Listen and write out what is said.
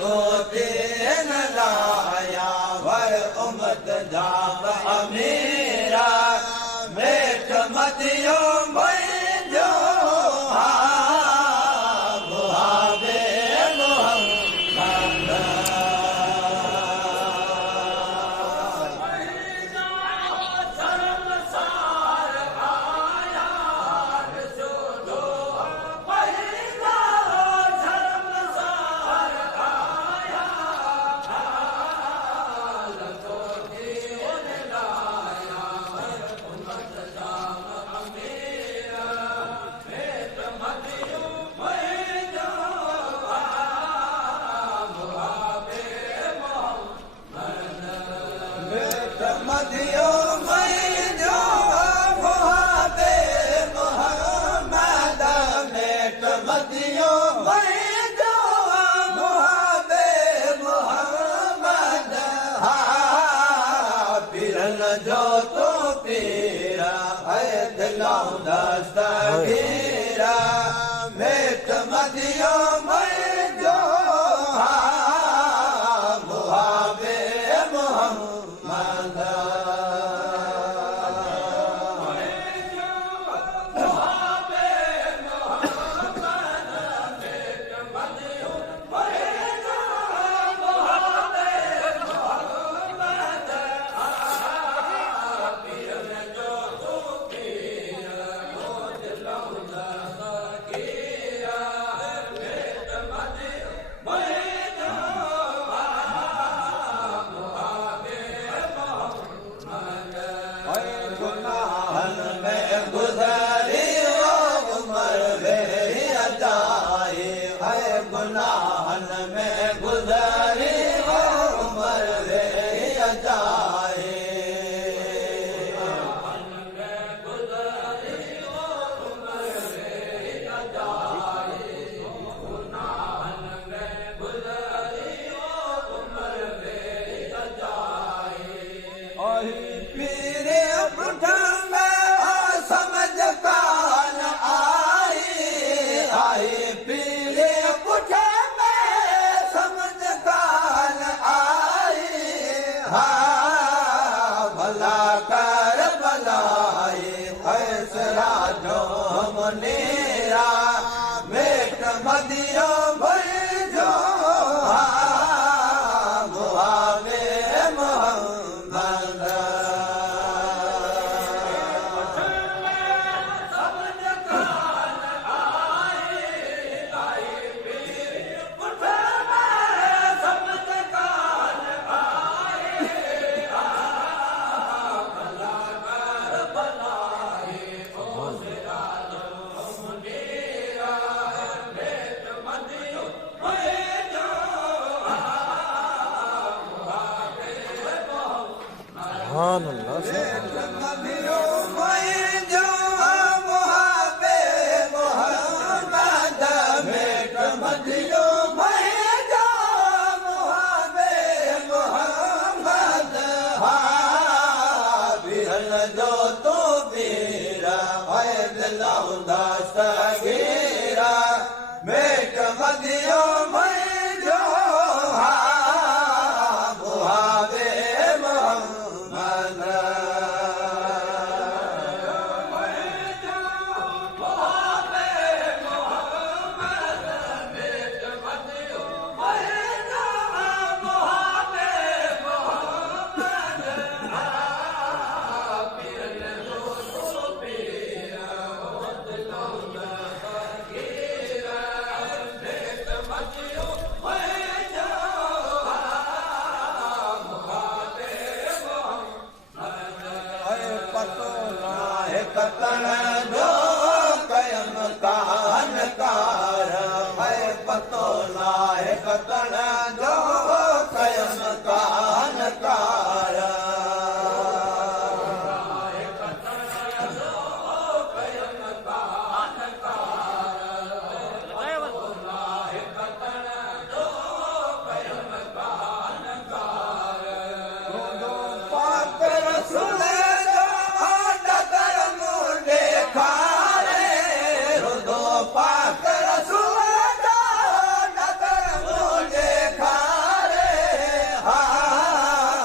गोतीन लाया वर उमत जाब अमीरा मेठ मदियो मुंहिंजो मुहाबे मोहम्मद मदियो मुंहिंजो मुहाबे मोहम्मद मेठ मदियो मुंहिंजो मुहाबे मोहम्मद पीरन जो तू पीरा है दिलों दस्तगीरा मेठ मदियो मुंहिंजो मुहाबे मोहम्मद गुज़री वो उमर वेही अजाए है गुनाहन में गुज़री वो उमर वेही अजाए पीरे पुठा समझ कान आई पीरे पुठे में समझ कान आई भला कर भलाई फैसला जो मुनीरा मेठ मदियो मुंहिंजो मुहाबे मोहम्मद सुभान अल्लाह।